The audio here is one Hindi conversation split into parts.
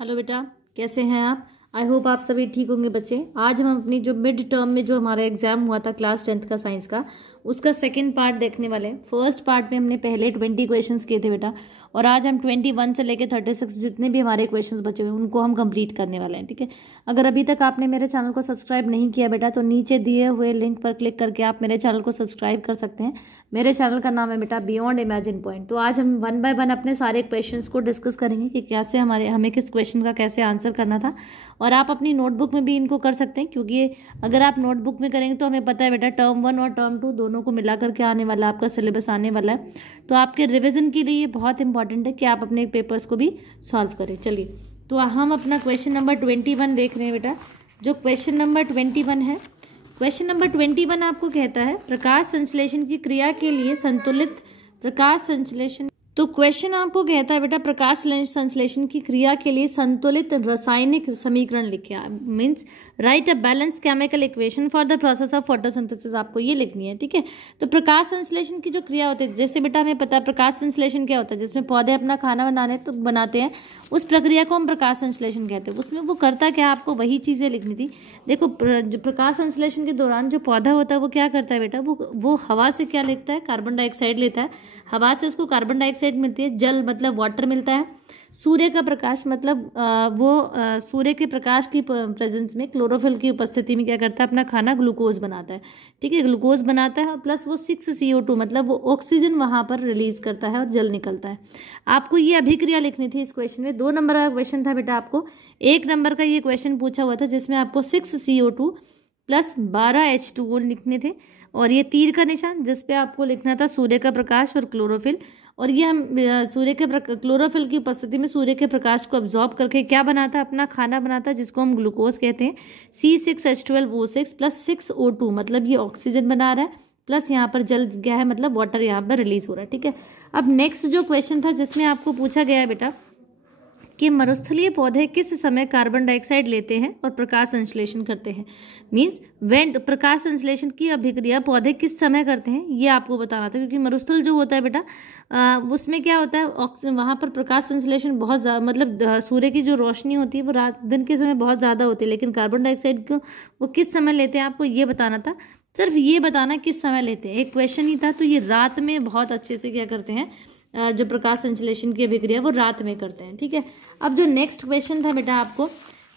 हेलो बेटा, कैसे हैं आप। आई होप आप सभी ठीक होंगे बच्चे। आज हम अपनी जो मिड टर्म में जो हमारा एग्जाम हुआ था क्लास 10th का साइंस का, उसका सेकंड पार्ट देखने वाले हैं। फर्स्ट पार्ट में हमने पहले 20 क्वेश्चंस किए थे बेटा, और आज हम 21 से लेकर 36 जितने भी हमारे क्वेश्चंस बचे हुए उनको हम कंप्लीट करने वाले हैं। ठीक है, अगर अभी तक आपने मेरे चैनल को सब्सक्राइब नहीं किया बेटा तो नीचे दिए हुए लिंक पर क्लिक करके आप मेरे चैनल को सब्सक्राइब कर सकते हैं। मेरे चैनल का नाम है बेटा बियॉन्ड इमेजिन पॉइंट। तो आज हम 1 बाय 1 अपने सारे क्वेश्चंस को डिस्कस करेंगे कि कैसे हमें किस क्वेश्चन का कैसे आंसर करना था। और आप अपनी नोटबुक में भी इनको कर सकते हैं, क्योंकि अगर आप नोटबुक में करेंगे तो हमें पता है बेटा टर्म 1 और टर्म 2 दोनों को मिला करके आने वाला है, आपका सिलेबस आने वाला है। तो आपके रिविजन के लिए ये बहुत इंपॉर्टेंट है कि आप अपने पेपर्स को भी सॉल्व करें। चलिए, तो हम अपना क्वेश्चन नंबर 21 देख रहे हैं बेटा। जो क्वेश्चन नंबर 21 है, क्वेश्चन नंबर 21 आपको कहता है प्रकाश संश्लेषण की क्रिया के लिए संतुलित प्रकाश संश्लेषण। तो क्वेश्चन आपको कहता है बेटा प्रकाश संश्लेषण की क्रिया के लिए संतुलित रासायनिक समीकरण लिखे। Means right a balance chemical equation for the process of photosynthesis, आपको ये लिखनी है। ठीक है, तो प्रकाश संश्लेषण की जो क्रिया होती है, जैसे बेटा हमें पता है प्रकाश संश्लेषण क्या होता है, जिसमें पौधे अपना खाना बनाते हैं, उस प्रक्रिया को हम प्रकाश संश्लेषण कहते हैं। उसमें वो करता क्या, आपको वही चीजें लिखनी थी। देखो, जो प्रकाश संश्लेषण के दौरान जो पौधा होता है वो क्या करता है बेटा, वो हवा से क्या लेता है, कार्बन डाइऑक्साइड लेता है। हवा से उसको कार्बन डाइऑक्साइड मिलती है, जल मतलब वाटर मिलता है, सूर्य का प्रकाश मतलब सूर्य के प्रकाश की प्रेजेंस में क्लोरोफिल की उपस्थिति में क्या करता है, अपना खाना ग्लूकोज बनाता है। ठीक है, ग्लूकोज बनाता है, प्लस वो 6 CO2 मतलब वो ऑक्सीजन वहां पर रिलीज करता है और जल निकलता है। आपको ये अभिक्रिया लिखनी थी इस क्वेश्चन में। 2 नंबर का क्वेश्चन था बेटा, आपको 1 नंबर का ये क्वेश्चन पूछा हुआ था जिसमें आपको 6 CO2 प्लस 12 H2O लिखने थे, और ये तीर का निशान जिसपे आपको लिखना था सूर्य का प्रकाश और क्लोरोफिल। और ये हम क्लोरोफिल की उपस्थिति में सूर्य के प्रकाश को अब्जॉर्ब करके क्या बनाता है, अपना खाना बनाता है, जिसको हम ग्लूकोज कहते हैं। C6H12O6 प्लस 6O2 मतलब ये ऑक्सीजन बना रहा है, प्लस यहाँ पर जल क्या है मतलब वाटर यहाँ पर रिलीज हो रहा है। ठीक है, अब नेक्स्ट जो क्वेश्चन था जिसमें आपको पूछा गया है बेटा कि मरुस्थलीय पौधे किस समय कार्बन डाइऑक्साइड लेते हैं और प्रकाश संश्लेषण करते हैं। मींस व्हेन प्रकाश संश्लेषण की अभिक्रिया पौधे किस समय करते हैं, ये आपको बताना था। क्योंकि मरुस्थल जो होता है बेटा उसमें क्या होता है, वहाँ पर प्रकाश संश्लेषण बहुत ज़्यादा मतलब सूर्य की जो रोशनी होती है वो दिन के समय बहुत ज़्यादा होती है, लेकिन कार्बन डाइऑक्साइड को वो किस समय लेते हैं आपको ये बताना था। सिर्फ ये बताना किस समय लेते हैं, एक क्वेश्चन ही था। तो ये रात में बहुत अच्छे से क्या करते हैं, जो प्रकाश संश्लेषण की अभिक्रिया वो रात में करते हैं। ठीक है, अब जो नेक्स्ट क्वेश्चन था बेटा, आपको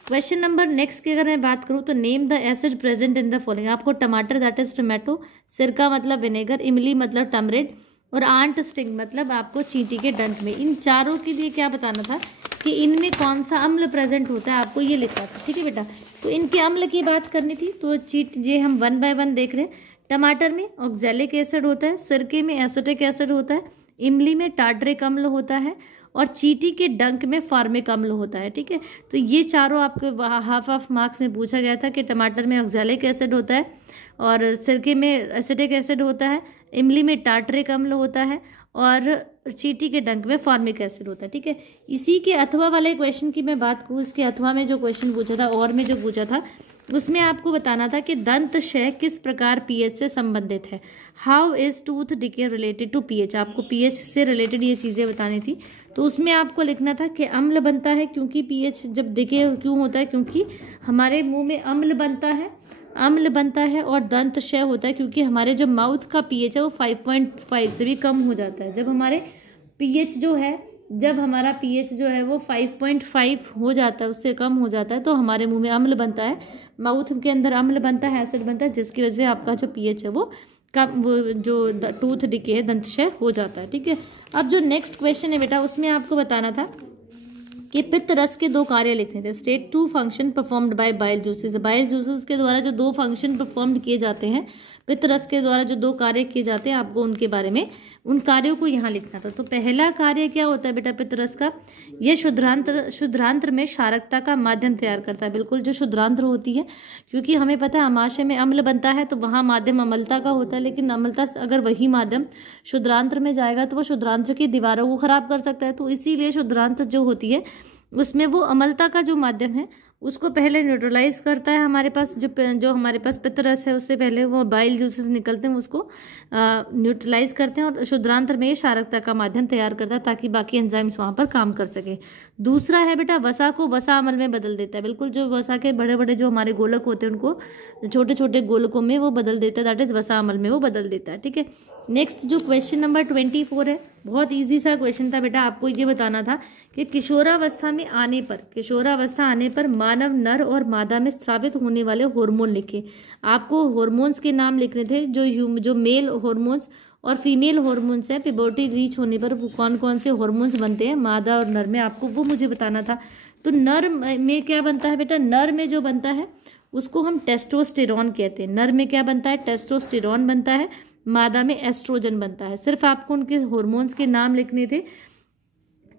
क्वेश्चन नंबर नेक्स्ट की अगर मैं बात करूं तो name the acid present in the following. आपको टमाटर दैट इज टमाटो, सिरका मतलब विनेगर, इमली मतलब टमरिड, और आंट स्टिंग मतलब आपको चींटी के डंक में, इन चारों के लिए क्या बताना था कि इनमें कौन सा अम्ल प्रेजेंट होता है, आपको ये लिखा था। ठीक है बेटा, तो इनके अम्ल की बात करनी थी। तो ये हम 1 बाय 1 देख रहे हैं। टमाटर में ऑक्सैलिक एसिड होता है, सिरके में एसिटिक एसिड होता है, इमली में टार्टरिक अम्ल होता है, और चींटी के डंक में फार्मिक अम्ल होता है। ठीक है, तो ये चारों आपके हाफ मार्क्स में पूछा गया था कि टमाटर में ऑक्सैलिक एसिड होता है, और सिरके में एसिटिक एसिड होता है, इमली में टार्टरिक अम्ल होता है, और चींटी के डंक में फार्मिक एसिड होता है। ठीक है, इसी के अथवा वाले क्वेश्चन की मैं बात करूँ, इसके अथवा में जो क्वेश्चन पूछा था और में जो पूछा था उसमें आपको बताना था कि दंत क्षय किस प्रकार पीएच से संबंधित है। How is tooth decay related to pH, आपको पीएच से रिलेटेड ये चीजें बतानी थी। तो उसमें आपको लिखना था कि अम्ल बनता है, क्योंकि पीएच जब डिके क्यों होता है, क्योंकि हमारे मुंह में अम्ल बनता है, और दंत क्षय होता है क्योंकि हमारे जो माउथ का पीएच है वो 5.5 से भी कम हो जाता है। जब हमारा पीएच जो है वो 5.5 हो जाता है, उससे कम हो जाता है, तो हमारे मुंह में अम्ल बनता है, माउथ के अंदर अम्ल बनता है, एसिड बनता है, जिसकी वजह से आपका जो पीएच है वो कम, वो जो टूथ डिके है, दंत क्षय हो जाता है। ठीक है, अब जो नेक्स्ट क्वेश्चन है बेटा उसमें आपको बताना था कि पित्त रस के 2 कार्य लिखने थे। State 2 function performed by bile juices. Bile juices के द्वारा जो 2 फंक्शन परफॉर्म किए जाते हैं, पित्त रस के द्वारा जो 2 कार्य किए जाते हैं, आपको उनके बारे में उन कार्यों को यहाँ लिखना था। तो पहला कार्य क्या होता है बेटा पित्त रस का, यह शुद्रांत्र में क्षारकता का माध्यम तैयार करता है। बिल्कुल, जो शुद्रांत्र होती है, क्योंकि हमें पता है आमाशय में अम्ल बनता है तो वहाँ माध्यम अम्लता का होता है, लेकिन अम्लता अगर वही माध्यम शुद्रांत्र में जाएगा तो वो शुद्रांत्र की दीवारों को खराब कर सकता है। तो इसीलिए शुद्रांत्र जो होती है उसमें वो अम्लता का जो माध्यम है उसको पहले न्यूट्रलाइज करता है। हमारे पास जो हमारे पास पित्तरस है, उससे पहले वो बाइल जूसेस निकलते हैं, उसको न्यूट्रलाइज करते हैं और शुद्धांतर में क्षारकता का माध्यम तैयार करता है ताकि बाकी एंजाइम्स वहाँ पर काम कर सके। दूसरा है बेटा वसा को वसा अम्ल में बदल देता है। बिल्कुल, जो वसा के बड़े बड़े जो हमारे गोलक होते हैं उनको छोटे छोटे गोलकों में वो बदल देता है, दैट इज वसा अम्ल में वो बदल देता है। ठीक है, नेक्स्ट जो क्वेश्चन नंबर 24 है, बहुत ईजी सा क्वेश्चन था बेटा। आपको ये बताना था कि किशोरावस्था आने पर मानव नर और मादा में स्रावित होने वाले हार्मोन लिखे। आपको हार्मोन्स के नाम लिखने थे, जो मेल हार्मोन्स और फीमेल हार्मोन्स हैं। प्यूबर्टी रीच होने पर वो कौन कौन से हार्मोन्स बनते हैं मादा और नर में, आपको वो मुझे बताना था। तो नर में क्या बनता है बेटा, नर में जो बनता है उसको हम टेस्टोस्टेरॉन कहते हैं। नर में क्या बनता है, टेस्टोस्टेरॉन बनता है, मादा में एस्ट्रोजन बनता है। सिर्फ आपको उनके हार्मोन्स के नाम लिखने थे।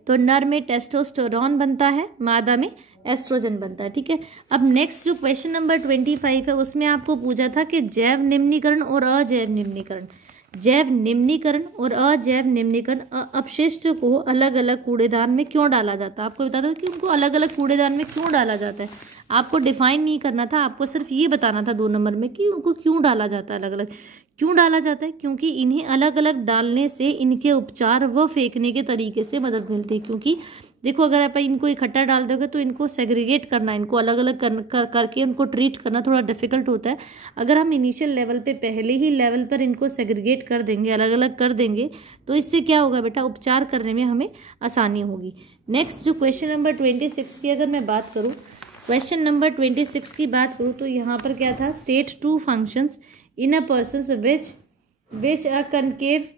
तो नर में टेस्टोस्टेरॉन बनता है, मादा में एस्ट्रोजन बनता है। ठीक है, अब नेक्स्ट जो क्वेश्चन नंबर 25 है, उसमें आपको पूछा था कि जैव निम्नीकरण और अजैव निम्नीकरण, जैव निम्नीकरण और अजैव निम्नीकरण अपशिष्ट को अलग अलग कूड़ेदान में क्यों डाला जाता है। आपको बता दो कि उनको अलग अलग कूड़ेदान में क्यों डाला जाता है। आपको डिफाइन नहीं करना था, आपको सिर्फ ये बताना था 2 नंबर में कि उनको क्यों डाला जाता है, अलग अलग क्यों डाला जाता है। क्योंकि इन्हें अलग अलग डालने से इनके उपचार व फेंकने के तरीके से मदद मिलती है। क्योंकि देखो, अगर आप इनको इकट्ठा डाल दोगे तो इनको सेग्रीगेट करना, इनको अलग अलग करके उनको ट्रीट करना थोड़ा डिफिकल्ट होता है। अगर हम इनिशियल लेवल पे पहले ही लेवल पर इनको सेग्रीगेट कर देंगे, अलग अलग कर देंगे, तो इससे क्या होगा बेटा, उपचार करने में हमें आसानी होगी। नेक्स्ट जो क्वेश्चन नंबर 26 की अगर मैं बात करूँ, क्वेश्चन नंबर 26 की बात करूँ तो यहाँ पर क्या था, state 2 functions in a person which a concave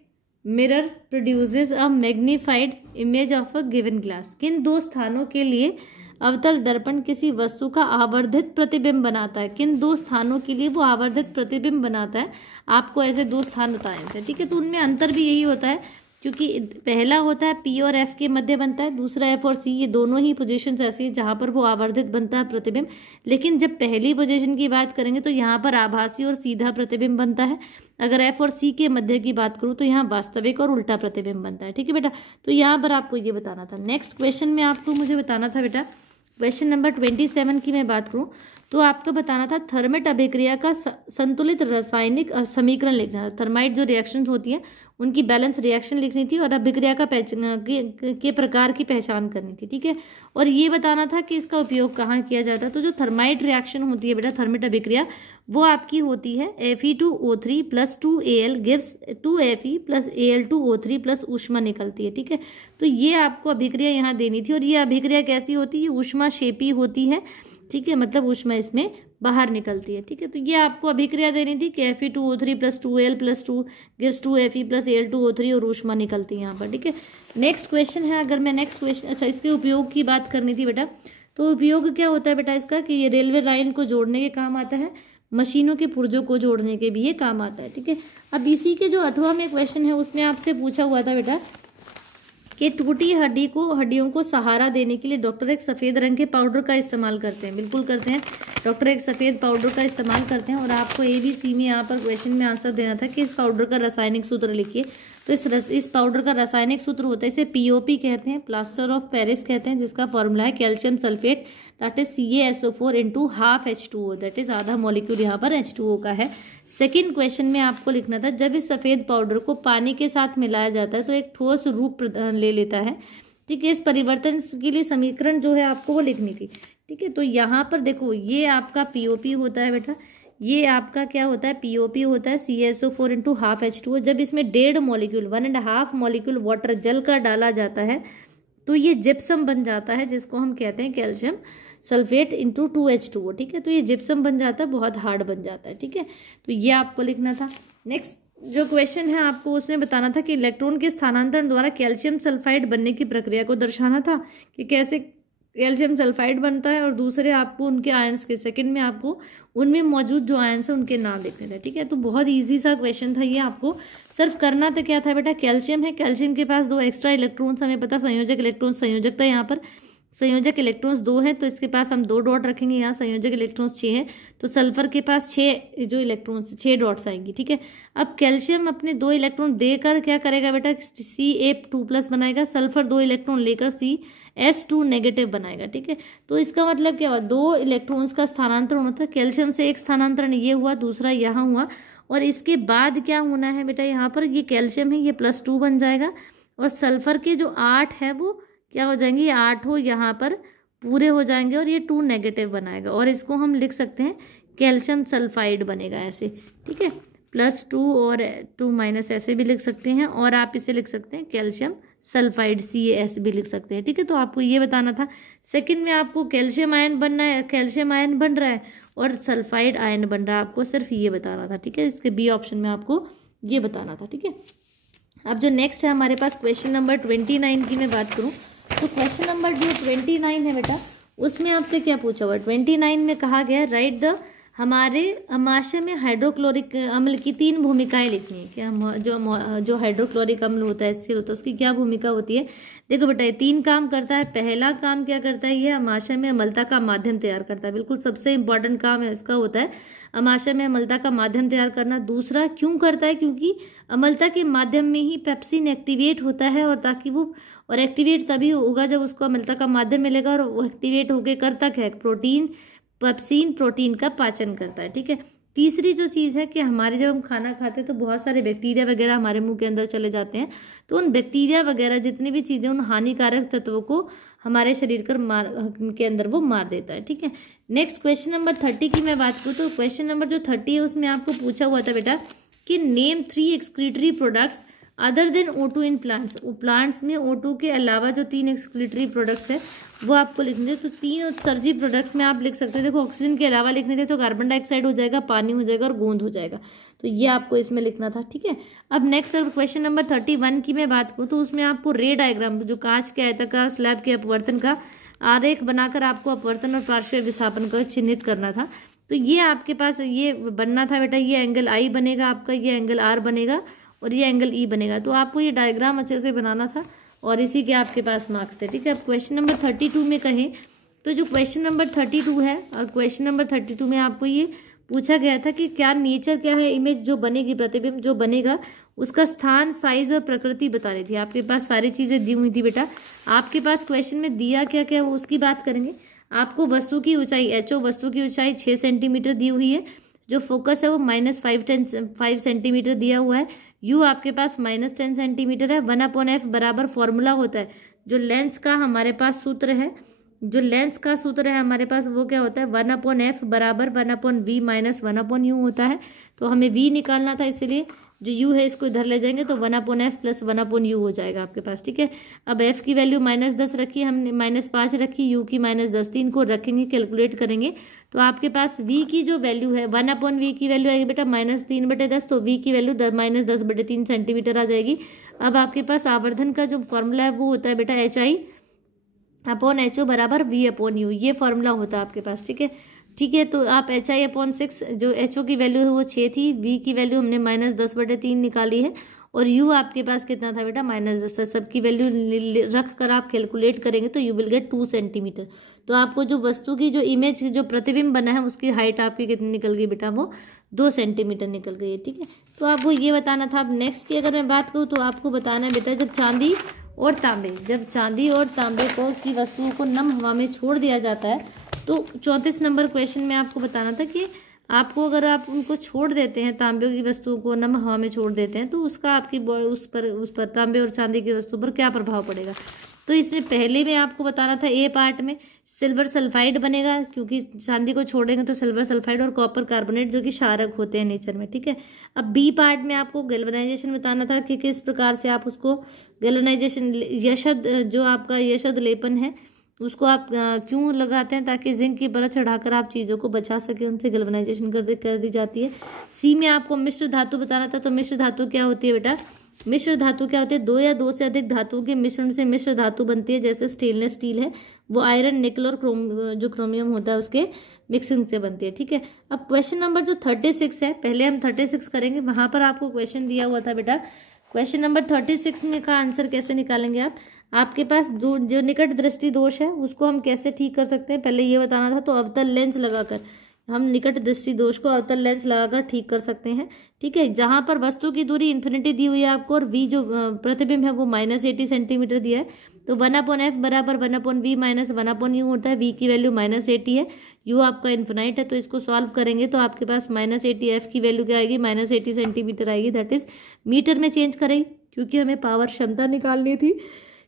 mirror produces a magnified image of a given glass. किन 2 स्थानों के लिए अवतल दर्पण किसी वस्तु का आवर्धित प्रतिबिंब बनाता है। किन 2 स्थानों के लिए वो आवर्धित प्रतिबिंब बनाता है, आपको ऐसे 2 स्थान बताए थे। ठीक है, तो उनमें अंतर भी यही होता है, क्योंकि पहला होता है P और F के मध्य बनता है, दूसरा F और C, ये दोनों ही पोजीशंस ऐसी हैं जहाँ पर वो आवर्धित बनता है प्रतिबिंब। लेकिन जब पहली पोजीशन की बात करेंगे तो यहाँ पर आभासी और सीधा प्रतिबिंब बनता है। अगर F और C के मध्य की बात करूँ तो यहाँ वास्तविक और उल्टा प्रतिबिंब बनता है। ठीक है बेटा, तो यहाँ पर आपको ये बताना था। नेक्स्ट क्वेश्चन में आपको मुझे बताना था बेटा, क्वेश्चन नंबर 27 की मैं बात करूँ तो आपको बताना था थर्मेट अभिक्रिया का संतुलित रासायनिक समीकरण लिखना था। थर्माइट जो रिएक्शंस होती है उनकी बैलेंस रिएक्शन लिखनी थी और अभिक्रिया का के प्रकार की पहचान करनी थी। ठीक है, और ये बताना था कि इसका उपयोग कहाँ किया जाता है। तो जो थर्माइट रिएक्शन होती है बेटा, थर्मेट अभिक्रिया, वो आपकी होती है Fe2O3 + 2Al gives 2Fe + Al2O3 + ऊष्मा निकलती है। ठीक है, तो ये आपको अभिक्रिया यहाँ देनी थी और ये अभिक्रिया कैसी होती है, ऊष्मा शेपी होती है। ठीक है, मतलब ऊष्मा इसमें बाहर निकलती है। ठीक है, तो ये आपको अभिक्रिया देनी थी कि Fe2O3 + 2Al + 2 gives 2Fe + Al2O3 और ऊष्मा निकलती है यहाँ पर। ठीक है, नेक्स्ट क्वेश्चन है, अगर मैं नेक्स्ट क्वेश्चन, अच्छा इसके उपयोग की बात करनी थी बेटा। तो उपयोग क्या होता है बेटा इसका, कि ये रेलवे लाइन को जोड़ने के काम आता है, मशीनों के पुर्जों को जोड़ने के भी ये काम आता है। ठीक है, अब इसी के जो 8वां में क्वेश्चन है उसमें आपसे पूछा हुआ था बेटा कि टूटी हड्डियों को सहारा देने के लिए डॉक्टर एक सफ़ेद रंग के पाउडर का इस्तेमाल करते हैं। बिल्कुल करते हैं, डॉक्टर एक सफ़ेद पाउडर का इस्तेमाल करते हैं। और आपको ABC में यहाँ पर क्वेश्चन में आंसर देना था कि इस पाउडर का रासायनिक सूत्र लिखिए। तो इस पाउडर का रासायनिक सूत्र होता है, इसे POP कहते हैं, प्लास्टर ऑफ पेरिस कहते हैं, जिसका फॉर्मूला है calcium sulphate, that is CaSO4 × ½ H2O, that is आधा मॉलिक्यूल यहाँ पर H2O का है। सेकेंड क्वेश्चन में आपको लिखना था, जब इस सफ़ेद पाउडर को पानी के साथ मिलाया जाता है तो एक ठोस रूप ले लेता है। ठीक है, इस परिवर्तन के लिए समीकरण जो है आपको वो लिखनी थी। ठीक है, तो यहाँ पर देखो, ये आपका POP होता है बेटा, ये आपका क्या होता है, POP होता है CaSO4 × ½ H2O। जब इसमें 1.5 मॉलिक्यूल 1.5 मॉलिक्यूल वाटर जल का डाला जाता है तो ये जिप्सम बन जाता है, जिसको हम कहते हैं कैल्शियम सल्फेट × 2H2O। ठीक है, तो ये जिप्सम बन जाता है, बहुत हार्ड बन जाता है। ठीक है, तो ये आपको लिखना था। नेक्स्ट जो क्वेश्चन है आपको उसमें बताना था कि इलेक्ट्रॉन के स्थानांतरण द्वारा कैल्शियम सल्फाइड बनने की प्रक्रिया को दर्शाना था कि कैसे कैल्शियम सल्फाइड बनता है, और दूसरे आपको उनके आयंस के, सेकंड में आपको उनमें मौजूद जो आयंस है उनके नाम लिखने थे। ठीक है, तो बहुत इजी सा क्वेश्चन था ये। आपको सिर्फ करना तो क्या था बेटा, कैल्शियम है, कैल्शियम के पास 2 एक्स्ट्रा इलेक्ट्रॉन्स, हमें पता संयोजक इलेक्ट्रॉन संयोजकता यहाँ पर संयोजक इलेक्ट्रॉन्स 2 हैं तो इसके पास हम 2 डॉट रखेंगे, यहाँ संयोजक इलेक्ट्रॉन्स 6 हैं तो सल्फर के पास 6 जो इलेक्ट्रॉन्स 6 डॉट्स आएंगी, ठीक है। अब कैल्शियम अपने 2 इलेक्ट्रॉन देकर क्या करेगा बेटा, Ca2+ बनाएगा, सल्फर 2 इलेक्ट्रॉन लेकर Cs2 नेगेटिव बनाएगा, ठीक है। तो इसका मतलब क्या हुआ, 2 इलेक्ट्रॉन्स का स्थानांतरण होता है, कैल्शियम से एक स्थानांतरण ये हुआ, दूसरा यहाँ हुआ, और इसके बाद क्या होना है बेटा, यहाँ पर ये कैल्शियम है ये +2 बन जाएगा, और सल्फर के जो 8 है वो क्या हो जाएंगे, ये 8 यहाँ पर पूरे हो जाएंगे और ये 2 नेगेटिव बनाएगा, और इसको हम लिख सकते हैं कैल्शियम सल्फाइड बनेगा ऐसे, ठीक है। +2 और 2- ऐसे भी लिख सकते हैं, और आप इसे लिख सकते हैं कैल्शियम सल्फाइड CaS भी लिख सकते हैं, ठीक है। तो आपको ये बताना था। सेकंड में आपको कैल्शियम आयन बनना है, कैल्शियम आयन बन रहा है और सल्फाइड आयन बन रहा है, आपको सिर्फ ये बताना था, ठीक है। इसके बी ऑप्शन में आपको ये बताना था, ठीक है। अब जो नेक्स्ट है हमारे पास क्वेश्चन नंबर 29 की मैं बात करूँ तो क्वेश्चन नंबर जो 29 है बेटा, उसमें आपसे क्या पूछा हुआ, 29 में कहा गया राइट द, हमारे अमाशय में हाइड्रोक्लोरिक अम्ल की 3 भूमिकाएं लिखनी है। क्या जो हाइड्रोक्लोरिक अम्ल होता है HCl होता है उसकी क्या भूमिका होती है। देखो बेटा ये 3 काम करता है। पहला काम क्या करता है, ये अमाशय में अम्लता का माध्यम तैयार करता है, बिल्कुल सबसे इंपॉर्टेंट काम है इसका होता है अमाशय में अम्लता का माध्यम तैयार करना। दूसरा क्यों करता है, क्योंकि अम्लता के माध्यम में ही पेप्सिन एक्टिवेट होता है, और ताकि वो, और एक्टिवेट तभी होगा जब उसको अम्लता का माध्यम मिलेगा, और वो एक्टिवेट होके करता क्या है, पेप्सिन प्रोटीन का पाचन करता है, ठीक है। तीसरी जो चीज़ है कि हमारे जब हम खाना खाते हैं तो बहुत सारे बैक्टीरिया वगैरह हमारे मुंह के अंदर चले जाते हैं, तो उन बैक्टीरिया वगैरह जितनी भी चीज़ें उन हानिकारक तत्वों को हमारे शरीर के अंदर वो मार देता है, ठीक है। नेक्स्ट क्वेश्चन नंबर 30 की मैं बात करूँ तो क्वेश्चन नंबर जो 30 है उसमें आपको पूछा हुआ था बेटा कि name 3 excretory products other than O2 in plants. Plants में O2 के अलावा जो 3 एक्सक्रीटरी प्रोडक्ट्स है वो आपको लिखने थे। तो 3 उत्सर्जी प्रोडक्ट्स में आप लिख सकते हो। देखो ऑक्सीजन के अलावा लिखने थे तो कार्बन डाइऑक्साइड हो जाएगा, पानी हो जाएगा और गोंद हो जाएगा, तो ये आपको इसमें लिखना था, ठीक है। अब नेक्स्ट क्वेश्चन नंबर 31 की मैं बात करूँ तो उसमें आपको रे डायग्राम, जो कांच के आयताकार स्लैब के अपवर्तन का आरेख बनाकर आपको अपवर्तन और पार्श्व विस्थापन का चिन्हित करना था। तो ये आपके पास ये बनना था बेटा, ये एंगल I बनेगा आपका, ये एंगल R बनेगा और ये एंगल E बनेगा। तो आपको ये डायग्राम अच्छे से बनाना था और इसी के आपके पास मार्क्स थे, ठीक है। अब क्वेश्चन नंबर 32 में कहें तो जो क्वेश्चन नंबर 32 है, और क्वेश्चन नंबर 32 में आपको ये पूछा गया था कि क्या नेचर क्या है, इमेज जो बनेगी, प्रतिबिंब जो बनेगा उसका स्थान, साइज और प्रकृति बतानी थी। आपके पास सारी चीजें दी हुई थी बेटा। आपके पास क्वेश्चन में दिया क्या क्या वो उसकी बात करेंगे। आपको वस्तु की ऊंचाई HO, वस्तु की ऊंचाई 6 सेंटीमीटर दी हुई है, जो फोकस है वो -5 सेंटीमीटर दिया हुआ है, U आपके पास -10 सेंटीमीटर है। 1/f बराबर फॉर्मूला होता है जो लेंस का हमारे पास सूत्र है, जो लेंस का सूत्र है हमारे पास वो क्या होता है, 1/f बराबर 1/v माइनस 1/u होता है। तो हमें v निकालना था, इसलिए जो u है इसको इधर ले जाएंगे तो 1/f प्लस 1/u हो जाएगा आपके पास, ठीक है। अब f की वैल्यू -10 रखी, हमने -5 रखी, u की -10, 3 को रखेंगे, कैलकुलेट करेंगे तो आपके पास v की जो वैल्यू है 1/v की वैल्यू आएगी बेटा -3/10, तो v की वैल्यू -10/3 सेंटीमीटर आ जाएगी। अब आपके पास आवर्धन का जो फॉर्मूला है वो होता है बेटा HI/HO बराबर v/u, ये फॉर्मूला होता है आपके पास, ठीक है। ठीक है, तो आप HI/6, जो HO की वैल्यू है वो 6 थी, V की वैल्यू हमने -10/3 निकाली है, और U आपके पास कितना था बेटा -10 था। सबकी वैल्यू रख कर आप कैलकुलेट करेंगे तो यू विल गेट 2 सेंटीमीटर। तो आपको जो वस्तु की जो इमेज, जो प्रतिबिंब बना है उसकी हाइट आपकी कितनी निकल गई बेटा, वो 2 सेंटीमीटर निकल गई है, ठीक है। तो आपको ये बताना था। अब नेक्स्ट की अगर मैं बात करूँ तो आपको बताना है बेटा, जब चांदी और तांबे की वस्तुओं को नम हवा में छोड़ दिया जाता है तो 34 नंबर क्वेश्चन में आपको बताना था कि आपको अगर आप उनको छोड़ देते हैं, तांबे की वस्तुओं को नम हवा में छोड़ देते हैं तो उसका आपकी उस पर तांबे और चांदी की वस्तु पर क्या प्रभाव पड़ेगा। तो इसमें पहले में आपको बताना था, ए पार्ट में सिल्वर सल्फाइड बनेगा, क्योंकि चांदी को छोड़ेंगे तो सिल्वर सल्फाइड और कॉपर कार्बोनेट जो कि क्षारक होते हैं नेचर में, ठीक है। अब बी पार्ट में आपको गैल्वेनाइजेशन बताना था कि किस प्रकार से आप उसको गैल्वेनाइजेशन, यशद जो आपका यशद लेपन है उसको आप क्यों लगाते हैं, ताकि जिंक की परत चढ़ाकर आप चीज़ों को बचा सके, उनसे गैल्वेनाइजेशन कर दी जाती है। सी में आपको मिश्र धातु बताना था, तो मिश्र धातु क्या होती है बेटा, मिश्र धातु क्या होती है, 2 या 2 से अधिक धातुओं के मिश्रण से मिश्र धातु बनती है। जैसे स्टेनलेस स्टील है वो आयरन, निकल और जो क्रोमियम होता है उसके मिक्सिंग से बनती है, ठीक है। अब क्वेश्चन नंबर जो 36 है, पहले हम 36 करेंगे, वहां पर आपको क्वेश्चन दिया हुआ था बेटा। क्वेश्चन नंबर 36 में का आंसर कैसे निकालेंगे आप, आपके पास जो निकट दृष्टि दोष है उसको हम कैसे ठीक कर सकते हैं, पहले ये बताना था। तो अवतल लेंस लगाकर हम निकट दृष्टि दोष को अवतल लेंस लगाकर ठीक कर सकते हैं। ठीक है, जहां पर वस्तु की दूरी इन्फिनिटी दी हुई है आपको और v जो प्रतिबिंब है वो -80 सेंटीमीटर दिया है, तो 1/f बराबर 1/v माइनस 1/u होता है। v की वैल्यू -80 है, u आपका इन्फिनाइट है, तो इसको सॉल्व करेंगे तो आपके पास -80 f की वैल्यू क्या आएगी, -80 सेंटीमीटर आएगी। दैट इज मीटर में चेंज करेंगे क्योंकि हमें पावर क्षमता निकालनी थी।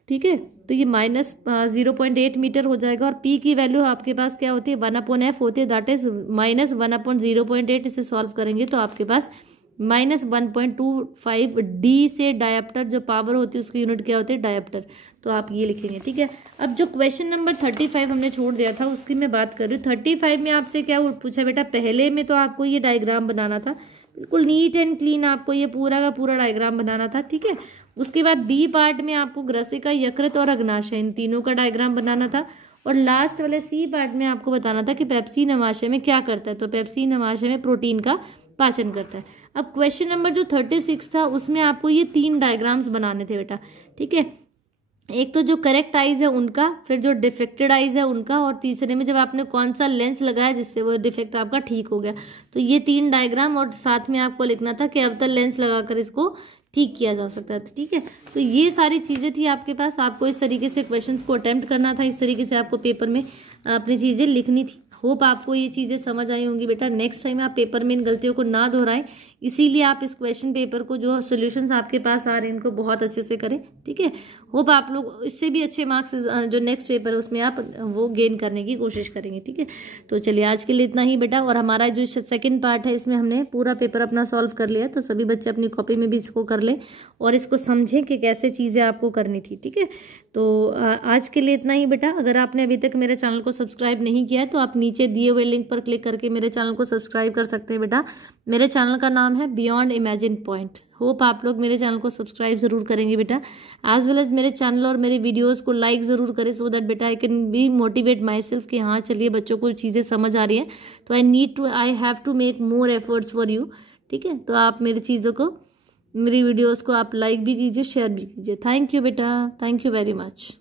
ठीक है, तो ये -0.8 मीटर हो जाएगा और p की वैल्यू आपके पास क्या होती है, 1/f होती है, दैट इज -1/0.8। इसे सॉल्व करेंगे तो आपके पास -1.25 d से डायप्टर जो पावर होती है उसकी यूनिट क्या होती है, डायप्टर। तो आप ये लिखेंगे। ठीक है, अब जो क्वेश्चन नंबर 35 हमने छोड़ दिया था उसकी मैं बात कर रही हूँ। 35 में आपसे क्या पूछा बेटा, पहले में तो आपको ये डायग्राम बनाना था, बिल्कुल नीट एंड क्लीन आपको ये पूरा का पूरा डायग्राम बनाना था। ठीक है, उसके बाद बी पार्ट में आपको ग्रसिका, यकृत और अग्नाशय इन तीनों का डायग्राम बनाना था और लास्ट वाले सी पार्ट में आपको बताना था कि पेप्सिन अमाशय में क्या करता है। तो पेप्सिन अमाशय में प्रोटीन का पाचन करता है। अब क्वेश्चन नंबर जो 36 था उसमें आपको ये 3 डायग्राम्स बनाने थे बेटा। ठीक है, एक तो जो करेक्ट आइज है उनका, फिर जो डिफेक्टेड आइज है उनका, और तीसरे में जब आपने कौन सा लेंस लगाया जिससे वो डिफेक्ट आपका ठीक हो गया। तो ये 3 डायग्राम और साथ में आपको लिखना था कि अवतल लेंस लगाकर इसको ठीक किया जा सकता है। ठीक है, तो ये सारी चीज़ें थी आपके पास, आपको इस तरीके से क्वेश्चंस को अटेम्प्ट करना था, इस तरीके से आपको पेपर में अपनी चीज़ें लिखनी थी। होप आपको ये चीज़ें समझ आई होंगी बेटा। नेक्स्ट टाइम आप पेपर में इन गलतियों को ना दोहराएं, इसीलिए आप इस क्वेश्चन पेपर को जो सॉल्यूशंस आपके पास आ रहे हैं इनको बहुत अच्छे से करें। ठीक है, होप आप लोग इससे भी अच्छे मार्क्स जो नेक्स्ट पेपर है उसमें आप वो गेन करने की कोशिश करेंगे। ठीक है, तो चलिए आज के लिए इतना ही बेटा। और हमारा जो सेकंड पार्ट है इसमें हमने पूरा पेपर अपना सॉल्व कर लिया, तो सभी बच्चे अपनी कॉपी में भी इसको कर लें और इसको समझें कि कैसे चीज़ें आपको करनी थी। ठीक है, तो आज के लिए इतना ही बेटा। अगर आपने अभी तक मेरे चैनल को सब्सक्राइब नहीं किया है तो आप नीचे दिए हुए लिंक पर क्लिक करके मेरे चैनल को सब्सक्राइब कर सकते हैं बेटा। मेरे चैनल का नाम है बियॉन्ड इमेजिन पॉइंट। होप आप लोग मेरे चैनल को सब्सक्राइब जरूर करेंगे बेटा, एज वेल एज मेरे चैनल और मेरे वीडियोस को लाइक ज़रूर करें, सो दैट बेटा I can be motivate my self कि हाँ चलिए बच्चों को चीज़ें समझ आ रही हैं, तो I have to make more efforts for you. ठीक है, तो आप मेरी चीज़ों को, मेरी वीडियोज़ को आप लाइक भी कीजिए, शेयर भी कीजिए। थैंक यू बेटा, थैंक यू वेरी मच।